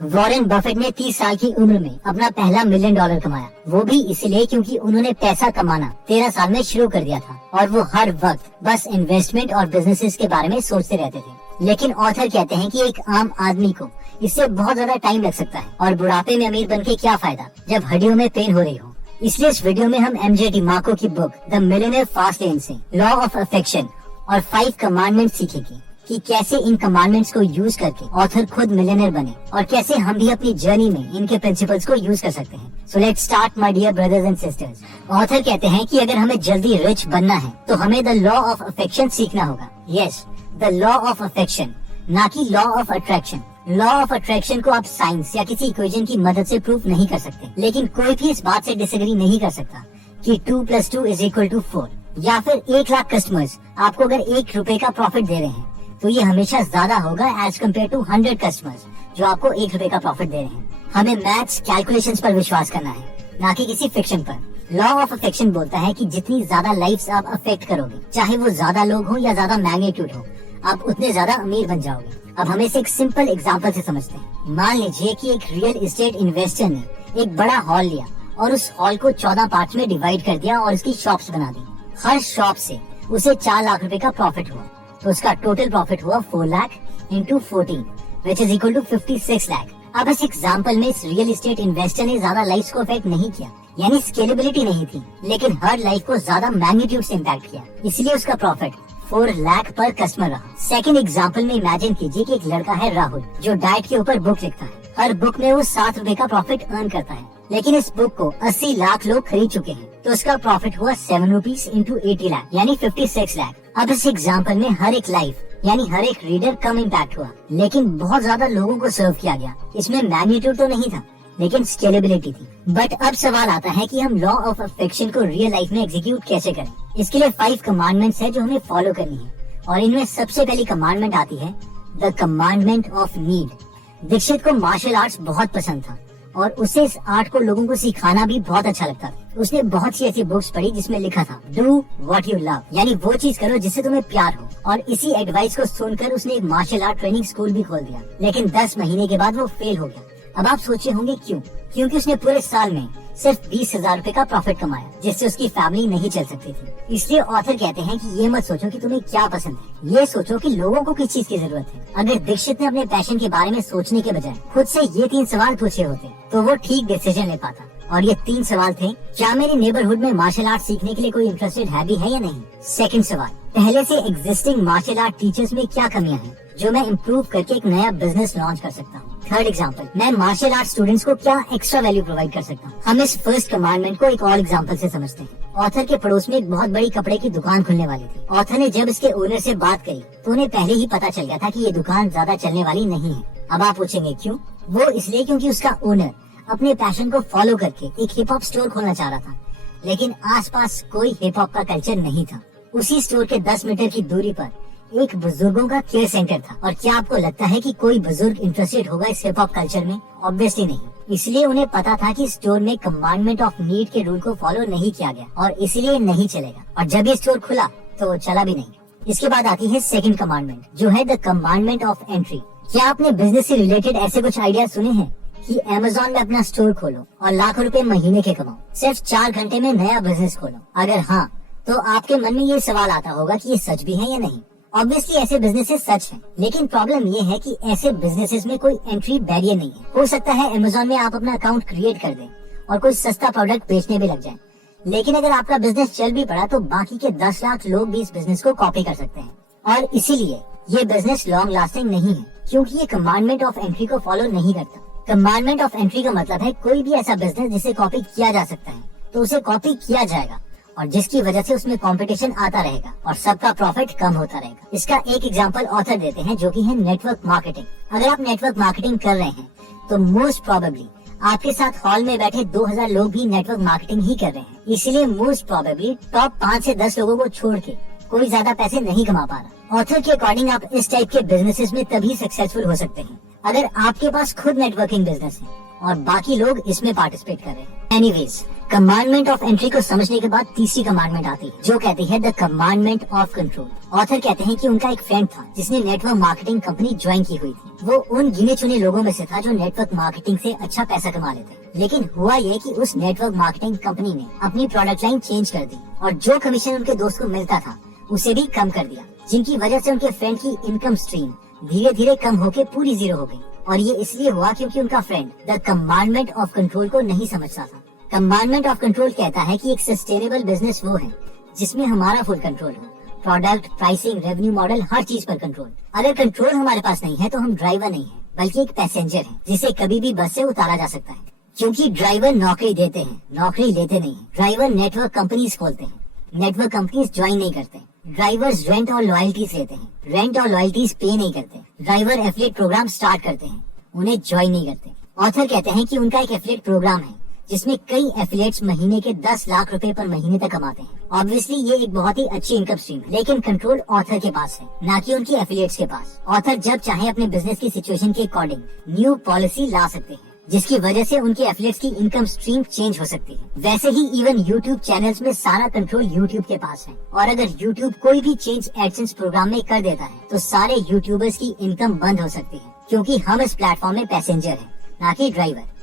Warren Buffett ने 30 साल की उम्र में अपना पहला $1 मिलियन कमाया, वो भी इसलिए क्योंकि उन्होंने पैसा कमाना 13 साल में शुरू कर दिया था और वो हर वक्त बस इन्वेस्टमेंट और बिजनेसेस के बारे में सोचते रहते थे। लेकिन ऑथर कहते हैं कि एक आम आदमी को इससे बहुत ज्यादा टाइम लग सकता है और बुढ़ापे में अमीर बनके क्या फायदा जब हड्डियों में पेन हो रही हो। इसलिए इस वीडियो में हम MJ डिमार्को की book the millionaire fast lane से लॉ ऑफ अफेक्शन और 5 कमांडमेंट सीखेंगे कि कैसे इन कमांडमेंट्स को यूज करके ऑथर खुद मिलियनेयर बने और कैसे हम भी अपनी जर्नी में इनके प्रिंसिपल्स को यूज कर सकते हैं। So let's start my dear brothers and sisters. Author कहते हैं कि अगर हमें जल्दी रिच बनना है तो हमें द लॉ ऑफ अफेक्शन सीखना होगा। Yes, the law of affection, ना कि law of attraction. Law of attraction को आप साइंस या किसी इक्वेशन की मदद से प्रूफ नहीं कर सकते, लेकिन कोई भी इस बात से डिसएग्री नहीं कर सकता कि 2 + 2 = 4 या फिर 1 लाख कस्टमर्स आपको अगर ₹1 का प्रॉफिट दे रहे हैं तो ये हमेशा ज्यादा होगा एज कम्पेयर टू 100 कस्टमर्स जो आपको ₹1 का प्रॉफिट दे रहे हैं। हमें मैथ्स कैलकुलेशंस पर विश्वास करना है, ना कि किसी फिक्शन पर। लॉ ऑफ अफेक्शन बोलता है कि जितनी ज्यादा लाइफ्स आप अफेक्ट करोगे, चाहे वो ज्यादा लोग हो या ज्यादा मैग्नीट्यूड हो, आप उतने ज्यादा अमीर बन जाओगे। अब हमें इसे एक सिंपल एग्जांपल से समझते हैं। मान लीजिए कि एक रियल एस्टेट इन्वेस्टर ने एक बड़ा हॉल लिया और उस हॉल को 14 पार्ट्स में डिवाइड कर दिया और उसकी शॉप्स बना दी। हर शॉप से उसे ₹4 लाख का प्रॉफिट हुआ, तो उसका टोटल प्रॉफिट हुआ 4 lakh × 14 which is equal to 56 lakh. अब इस एग्जांपल में इस रियल एस्टेट इन्वेस्टर ने ज्यादा लाइफ को अफेक्ट नहीं किया, यानी स्केलेबिलिटी नहीं थी, लेकिन हर लाइफ को ज्यादा मैग्नीट्यूड से इम्पैक्ट किया, इसलिए उसका प्रॉफिट 4 लाख पर कस्टमर रहा। सेकंड एग्जांपल में इमेजिन कीजिए कि एक लड़का है राहुल जो डाइट के ऊपर बुक लिखता है। हर बुक में वो ₹7 का प्रॉफिट अर्न करता है, लेकिन इस बुक को 80 लाख लोग खरीद चुके हैं, तो उसका प्रॉफिट हुआ ₹7 × 80 लाख यानी 56 लाख। अब इस एग्जांपल में हर एक लाइफ यानी हर एक रीडर कम इम्पैक्ट हुआ, लेकिन बहुत ज्यादा लोगों को सर्व किया गया। इसमें मैग्नीट्यूड तो नहीं था, लेकिन स्केलेबिलिटी थी। बट अब सवाल आता है कि हम लॉ ऑफ अफेक्शन को रियल लाइफ में एग्जीक्यूट कैसे करें। इसके लिए 5 कमांडमेंट्स है जो हमें फॉलो करनी है, और इनमें सबसे पहली कमांडमेंट आती है the commandment of need. Dixit को मार्शल आर्ट्स बहुत पसंद था और उसे इस आर्ट को लोगों को सिखाना भी बहुत अच्छा लगता था। उसने बहुत सी ऐसी बुक्स पढ़ी जिसमें लिखा था डू व्हाट यू लव, यानी वो चीज करो जिससे तुम्हें प्यार हो। और इसी एडवाइस को सुनकर उसने एक मार्शल आर्ट ट्रेनिंग स्कूल भी खोल दिया, लेकिन 10 महीने के बाद वो फेल हो गया। अब आप सोचे होंगे क्यों? क्योंकि उसने पूरे साल में सिर्फ ₹20,000 का प्रॉफिट कमाया, जिससे उसकी फैमिली नहीं चल सकती थी। इसलिए ऑथर कहते हैं कि ये मत सोचो कि तुम्हें क्या पसंद है, ये सोचो कि लोगों को किस चीज की जरूरत है। अगर दीक्षित ने अपने पैशन के बारे में सोचने के बजाय खुद से ये 3 सवाल पूछे होते तो वो ठीक डिसीजन ले पाता। और ये 3 सवाल थे, क्या मेरी नेबरहुड में मार्शल आर्ट सीखने के लिए कोई इंटरेस्टेड है भी है या नहीं। सेकंड सवाल, पहले से एग्जिस्टिंग मार्शल आर्ट टीचर्स में क्या कमियां हैं जो मैं इम्प्रूव करके एक नया बिजनेस लॉन्च कर सकता हूँ। थर्ड एग्जांपल, मैं मार्शल आर्ट स्टूडेंट्स को क्या एक्स्ट्रा वैल्यू प्रोवाइड कर सकता हूँ। हम इस फर्स्ट कमांडमेंट को एक और एग्जांपल से समझते हैं। ऑथर के पड़ोस में एक बहुत बड़ी कपड़े की दुकान खुलने वाली थी। ऑथर ने जब इसके ओनर से बात करी तो उन्हें पहले ही पता चल गया था कि ये दुकान ज्यादा चलने वाली नहीं है। अब आप पूछेंगे क्यों? वो इसलिए क्योंकि उसका ओनर अपने पैशन को फॉलो करके एक हिप हॉप स्टोर खोलना चाह रहा था, लेकिन आसपास कोई हिप हॉप का कल्चर नहीं था। उसी स्टोर के 10 मीटर की दूरी पर एक बुजुर्गों का केयर सेंटर था। और क्या आपको लगता है कि कोई बुजुर्ग इंटरेस्टेड होगा इस हिप हॉप कल्चर में? ऑब्वियसली नहीं। इसलिए उन्हें पता था कि स्टोर में कमांडमेंट ऑफ नीड के रूल को फॉलो नहीं किया गया और इसलिए नहीं चलेगा। और जब ये स्टोर खुला तो चला भी नहीं। इसके बाद आती है सेकंड कमांडमेंट, जो है द कमांडमेंट ऑफ एंट्री। क्या आपने बिजनेस से रिलेटेड ऐसे कुछ आइडिया सुने हैं कि अमेज़न में अपना स्टोर खोलो और लाखों रुपए महीने के कमाओ, सिर्फ 4 घंटे में नया बिजनेस खोलो? अगर हाँ, तो आपके मन में ये सवाल आता होगा कि ये सच भी है या नहीं। ऑब्वियसली ऐसे बिजनेसेस सच हैं, लेकिन प्रॉब्लम ये है कि ऐसे बिजनेसेस में कोई एंट्री बैरियर नहीं है। हो सकता है अमेज़न में आप अपना अकाउंट क्रिएट कर दें और कोई सस्ता प्रोडक्ट बेचने भी लग जाए, लेकिन अगर आपका बिजनेस चल भी पड़ा तो बाकी के 10 लाख लोग भी इस बिजनेस को कॉपी कर सकते हैं। और इसीलिए ये बिजनेस लॉन्ग लास्टिंग नहीं है, क्योंकि ये कमांडमेंट ऑफ एंट्री को फॉलो नहीं करता। कमांडमेंट ऑफ एंट्री का मतलब है कोई भी ऐसा बिजनेस जिसे कॉपी किया जा सकता है तो उसे कॉपी किया जाएगा, और जिसकी वजह से उसमें कंपटीशन आता रहेगा और सबका प्रॉफिट कम होता रहेगा। इसका एक एग्जांपल ऑथर देते हैं, जो कि है नेटवर्क मार्केटिंग। अगर आप नेटवर्क मार्केटिंग कर रहे हैं तो मोस्ट प्रोबेबली आपके साथ हॉल में बैठे 2000 लोग भी नेटवर्क मार्केटिंग ही कर रहे हैं। इसीलिए मोस्ट प्रोबेबली टॉप 5 से 10 लोगों को छोड़ के कोई ज्यादा पैसे नहीं कमा पा रहा। ऑथर के अकॉर्डिंग आप इस टाइप के बिजनेसेस में तभी सक्सेसफुल हो सकते हैं अगर आपके पास खुद नेटवर्किंग बिजनेस है और बाकी लोग इसमें पार्टिसिपेट कर रहे हैं। एनीवेज, कमांडमेंट ऑफ एंट्री को समझने के बाद तीसरी कमांडमेंट आती है जो कहती है the commandment of control. Author कहते हैं कि उनका एक फ्रेंड था जिसने नेटवर्क मार्केटिंग कंपनी ज्वाइन की हुई थी। वो उन गिने चुने लोगों में से था जो नेटवर्क मार्केटिंग से अच्छा पैसा कमा लेते। लेकिन हुआ ये कि उस नेटवर्क मार्केटिंग कंपनी ने अपनी प्रोडक्ट लाइन चेंज कर दी और जो कमीशन उनके दोस्त को मिलता था उसे भी कम कर दिया, जिनकी वजह से उनके फ्रेंड की इनकम स्ट्रीम धीरे धीरे कम होकर पूरी जीरो हो गई। और ये इसलिए हुआ क्योंकि उनका friend the commandment of control को नहीं समझता था। कमांडमेंट ऑफ कंट्रोल कहता है कि एक सस्टेनेबल बिजनेस वो है जिसमें हमारा फुल कंट्रोल हो, प्रोडक्ट, प्राइसिंग, रेवेन्यू मॉडल, हर चीज पर कंट्रोल। अगर कंट्रोल हमारे पास नहीं है तो हम ड्राइवर नहीं है बल्कि एक पैसेंजर है जिसे कभी भी बस से उतारा जा सकता है। क्योंकि ड्राइवर नौकरी देते हैं, नौकरी लेते नहीं है। ड्राइवर नेटवर्क कंपनीज खोलते हैं, नेटवर्क कंपनीज ज्वाइन नहीं करते। ड्राइवर्स रेंट और लॉयल्टीज लेते हैं, रेंट और लॉयल्टीज पे नहीं करते। ड्राइवर एफिलिएट प्रोग्राम स्टार्ट करते हैं, उन्हें ज्वाइन नहीं करते। ऑथर कहते हैं कि उनका एक एफिलिएट प्रोग्राम है जिसमें कई एफिलिएट्स महीने के 10 लाख रुपए पर महीने तक कमाते हैं। ऑब्वियसली ये एक बहुत ही अच्छी इनकम स्ट्रीम है, लेकिन कंट्रोल ऑथर के पास है, ना कि उनकी एफिलिएट्स के पास। ऑथर जब चाहे अपने बिजनेस की सिचुएशन के अकॉर्डिंग न्यू पॉलिसी ला सकते हैं जिसकी वजह से उनके एफिलिएट्स की इनकम स्ट्रीम चेंज हो सकती है। वैसे ही इवन यूट्यूब चैनल्स में सारा कंट्रोल यूट्यूब के पास है और अगर यूट्यूब कोई भी चेंज एडसेंस प्रोग्राम में कर देता है तो सारे यूट्यूबर्स की इनकम बंद हो सकती है, क्योंकि हम इस प्लेटफॉर्म में पैसेंजर हैं, ना कि ड्राइवर।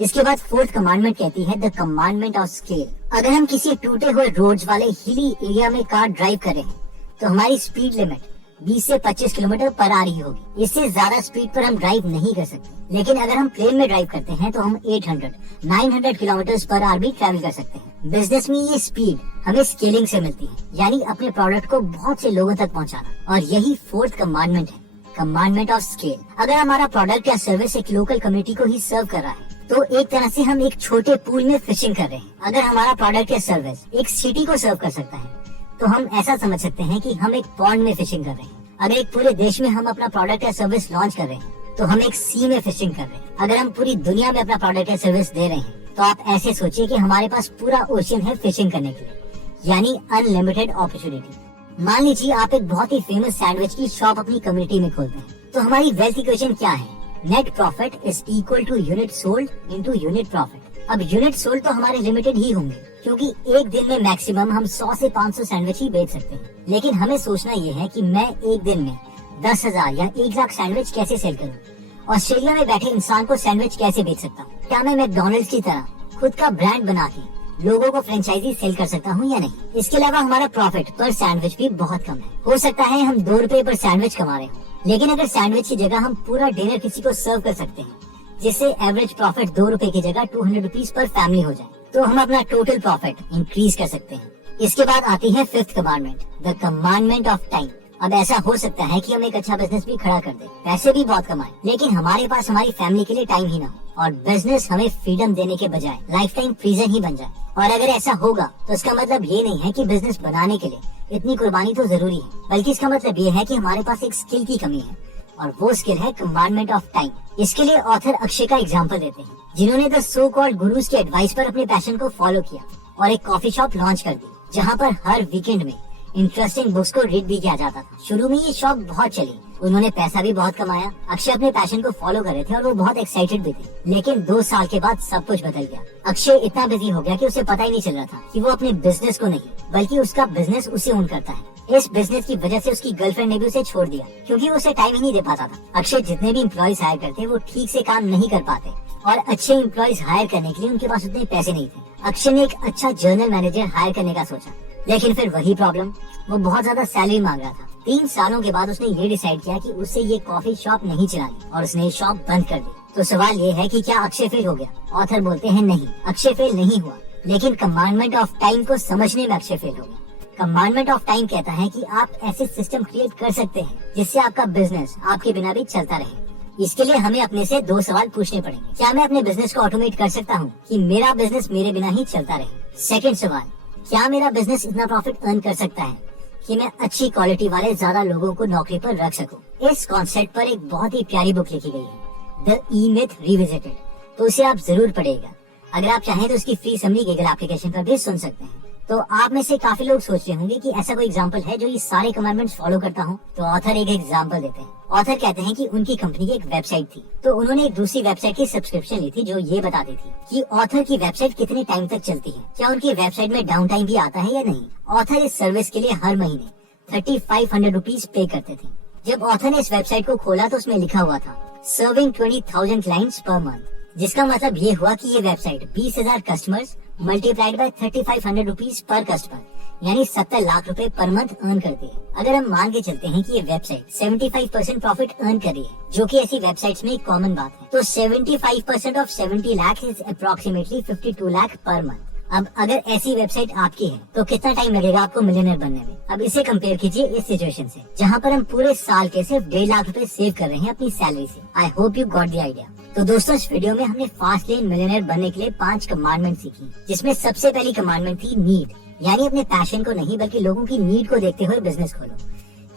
इसके बाद फोर्थ कमांडमेंट कहती है द कमांडमेंट ऑफ स्केल। अगर हम किसी टूटे हुए रोड्स वाले हिली एरिया में कार ड्राइव कर रहे हैं तो हमारी स्पीड लिमिट 20 से 25 किलोमीटर पर आ रही होगी। इससे ज्यादा स्पीड पर हम ड्राइव नहीं कर सकते। लेकिन अगर हम प्लेन में ड्राइव करते हैं तो हम 800-900 किलोमीटर पर आवर भी ट्रैवल कर सकते हैं। बिजनेस में ये स्पीड हमें स्केलिंग से मिलती है, यानी अपने प्रोडक्ट को बहुत से लोगों तक पहुंचाना। और यही फोर्थ कमांडमेंट है, कमांडमेंट ऑफ स्केल। अगर हमारा प्रोडक्ट या सर्विस एक लोकल कम्युनिटी को ही सर्व कर रहा है तो एक तरह से हम एक छोटे पूल में फिशिंग कर रहे हैं। अगर हमारा प्रोडक्ट या सर्विस एक सिटी को सर्व कर सकता है तो हम ऐसा समझ सकते हैं कि हम एक पॉन्ड में फिशिंग कर रहे हैं। अगर एक पूरे देश में हम अपना प्रोडक्ट या सर्विस लॉन्च कर रहे हैं तो हम एक सी में फिशिंग कर रहे हैं। अगर हम पूरी दुनिया में अपना प्रोडक्ट या सर्विस दे रहे हैं तो आप ऐसे सोचिए कि हमारे पास पूरा ओशियन है फिशिंग करने के लिए, यानी अनलिमिटेड अपॉर्चुनिटी। मान लीजिए आप एक बहुत ही फेमस सैंडविच की शॉप अपनी कम्युनिटी में खोलते हैं, तो हमारी वेल्थ इक्वेशन क्या है? Net profit is equal to unit sold into unit profit. अब यूनिट सोल्ड तो हमारे लिमिटेड ही होंगे क्योंकि एक दिन में मैक्सिमम हम 100 से 500 सैंडविच ही बेच सकते हैं। लेकिन हमें सोचना ये है कि मैं एक दिन में 10,000 या 1 लाख सैंडविच कैसे सेल करूं? ऑस्ट्रेलिया में बैठे इंसान को सैंडविच कैसे बेच सकता हूँ? क्या मैं मैकडॉनल्ड्स की तरह खुद का ब्रांड बना के लोगों को फ्रेंचाइजी सेल कर सकता हूँ या नहीं? इसके अलावा हमारा प्रॉफिट पर सैंडविच भी बहुत कम है। हो सकता है हम 2 रुपए पर सैंडविच कमा रहे हो, लेकिन अगर सैंडविच की जगह हम पूरा डिनर किसी को सर्व कर सकते हैं जिससे एवरेज प्रॉफिट 2 रुपए की जगह 200 रुपीज पर फैमिली हो जाए, तो हम अपना टोटल प्रॉफिट इंक्रीज कर सकते हैं। इसके बाद आती है fifth commandment, the commandment of time. अब ऐसा हो सकता है कि हम एक अच्छा बिजनेस भी खड़ा कर दे, पैसे भी बहुत कमाएं, लेकिन हमारे पास हमारी फैमिली के लिए टाइम ही ना हो और बिजनेस हमें फ्रीडम देने के बजाय लाइफ टाइम प्रिजन ही बन जाए। और अगर ऐसा होगा तो इसका मतलब ये नहीं है कि बिजनेस बनाने के लिए इतनी कुर्बानी तो जरूरी है, बल्कि इसका मतलब ये है कि हमारे पास एक स्किल की कमी है और वो स्किल है कमांडमेंट ऑफ टाइम। इसके लिए ऑथर अक्षय का एग्जांपल देते हैं, जिन्होंने द सो कॉल्ड गुरुज की एडवाइस पर अपने पैशन को फॉलो किया और एक कॉफी शॉप लॉन्च कर दी जहाँ पर हर वीकेंड में इंटरेस्टिंग बुक्स को रीड भी किया जाता था। शुरू में ये शॉप बहुत चली, उन्होंने पैसा भी बहुत कमाया। अक्षय अपने पैशन को फॉलो कर रहे थे और वो बहुत एक्साइटेड भी थे, लेकिन 2 साल के बाद सब कुछ बदल गया। अक्षय इतना बिजी हो गया कि उसे पता ही नहीं चल रहा था कि वो अपने बिजनेस को नहीं बल्कि उसका बिजनेस उसे ओन करता है। इस बिजनेस की वजह से उसकी गर्लफ्रेंड ने भी उसे छोड़ दिया क्योंकि वो उसे टाइम ही नहीं दे पाता था। अक्षय जितने भी एम्प्लॉइज हायर करते वो ठीक से काम नहीं कर पाते और अच्छे एम्प्लॉइज हायर करने के लिए उनके पास उतने पैसे नहीं थे। अक्षय ने एक अच्छा जर्नल मैनेजर हायर करने का सोचा, लेकिन फिर वही प्रॉब्लम, वो बहुत ज्यादा सैलरी मांग रहा था। 3 सालों के बाद उसने ये डिसाइड किया कि उससे ये कॉफी शॉप नहीं चलानी और उसने शॉप बंद कर दी। तो सवाल ये है कि क्या अक्षय फेल हो गया? ऑथर बोलते हैं नहीं, अक्षय फेल नहीं हुआ, लेकिन कमांडमेंट ऑफ टाइम को समझने में अक्षय फेल हो गया। कमांडमेंट ऑफ टाइम कहता है कि आप ऐसे सिस्टम क्रिएट कर सकते हैं जिससे आपका बिजनेस आपके बिना भी चलता रहे। इसके लिए हमें अपने से 2 सवाल पूछने पड़ेंगे। क्या मैं अपने बिजनेस को ऑटोमेट कर सकता हूँ कि मेरा बिजनेस मेरे बिना ही चलता रहे? सेकंड सवाल, क्या मेरा बिजनेस इतना प्रॉफिट अर्न कर सकता है कि मैं अच्छी क्वालिटी वाले ज्यादा लोगों को नौकरी पर रख सकूं? इस कॉन्सेप्ट पर एक बहुत ही प्यारी बुक लिखी गई है, द ई मिथ रिविजिटेड, तो उसे आप जरूर पढ़िएगा। अगर आप चाहें तो उसकी फ्री समरी गूगल एप्लीकेशन पर भी सुन सकते हैं। तो आप में से काफी लोग सोच रहे होंगे कि ऐसा कोई एग्जाम्पल है जो ये सारे कमांडमेंट्स फॉलो करता हो। तो ऑथर एक एग्जाम्पल देते हैं। ऑथर कहते हैं कि उनकी कंपनी की एक वेबसाइट थी, तो उन्होंने एक दूसरी वेबसाइट की सब्सक्रिप्शन ली थी जो ये बताती थी कि ऑथर की वेबसाइट कितने टाइम तक चलती है, क्या उनकी वेबसाइट में डाउन टाइम भी आता है या नहीं। ऑथर इस सर्विस के लिए हर महीने 3500 रुपीज पे करते थे। जब ऑथर ने इस वेबसाइट को खोला तो उसमें लिखा हुआ था सर्विंग 20,000 क्लाइंट्स पर मंथ, जिसका मतलब ये हुआ कि ये website 20,000 customers multiplied by 3500 rupees per customer यानी 70 लाख रुपए पर मंथ अर्न करती है। अगर हम मान के चलते हैं कि ये वेबसाइट 75% प्रॉफिट अर्न कर रही है, जो कि ऐसी वेबसाइट्स में एक कॉमन बात है, तो 75% of 70 lakh is approximately 52 lakh per month. अब अगर ऐसी वेबसाइट आपकी है तो कितना टाइम लगेगा आपको मिलियनर बनने में। अब इसे कंपेयर कीजिए इस सिचुएशन से, जहाँ पर हम पूरे साल के सिर्फ 1.5 लाख रुपए सेव कर रहे हैं अपनी सैलरी से। I hope you got the idea. तो दोस्तों, इस वीडियो में हमने फास्ट लेन मिलियनर बनने के लिए 5 कमांडमेंट सीखी, जिसमें सबसे पहली कमांडमेंट थी नीड, यानी अपने पैशन को नहीं बल्कि लोगों की नीड को देखते हुए बिजनेस खोलो।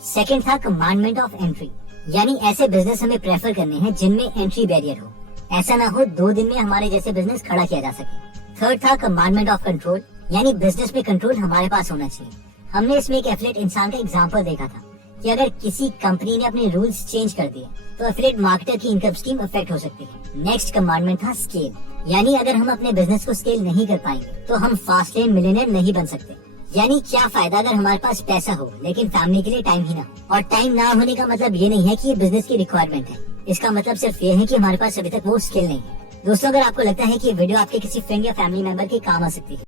सेकंड था कमांडमेंट ऑफ एंट्री, यानी ऐसे बिजनेस हमें प्रेफर करने हैं जिनमें एंट्री बैरियर हो, ऐसा ना हो 2 दिन में हमारे जैसे बिजनेस खड़ा किया जा सके। थर्ड था कमांडमेंट ऑफ कंट्रोल, यानी बिजनेस में कंट्रोल हमारे पास होना चाहिए। हमने इसमें एक एफिलिएट इंसान का एग्जांपल देखा था कि अगर किसी कंपनी ने अपने रूल्स चेंज कर दिए तो एफिलिएट मार्केटर की इनकम स्कीम अफेक्ट हो सकती है। नेक्स्ट कमांडमेंट था स्केल, यानी अगर हम अपने बिजनेस को स्केल नहीं कर पाएंगे तो हम फास्ट लेन मिलियनर नहीं बन सकते। यानी क्या फायदा अगर हमारे पास पैसा हो लेकिन फैमिली के लिए टाइम ही ना हो। और टाइम ना होने का मतलब ये नहीं है कि ये बिजनेस की रिक्वायरमेंट है, इसका मतलब सिर्फ ये है कि हमारे पास अभी तक वो स्किल नहीं है। दोस्तों, अगर आपको लगता है कि ये वीडियो आपके किसी फ्रेंड या फैमिली मेंबर के काम आ सकती है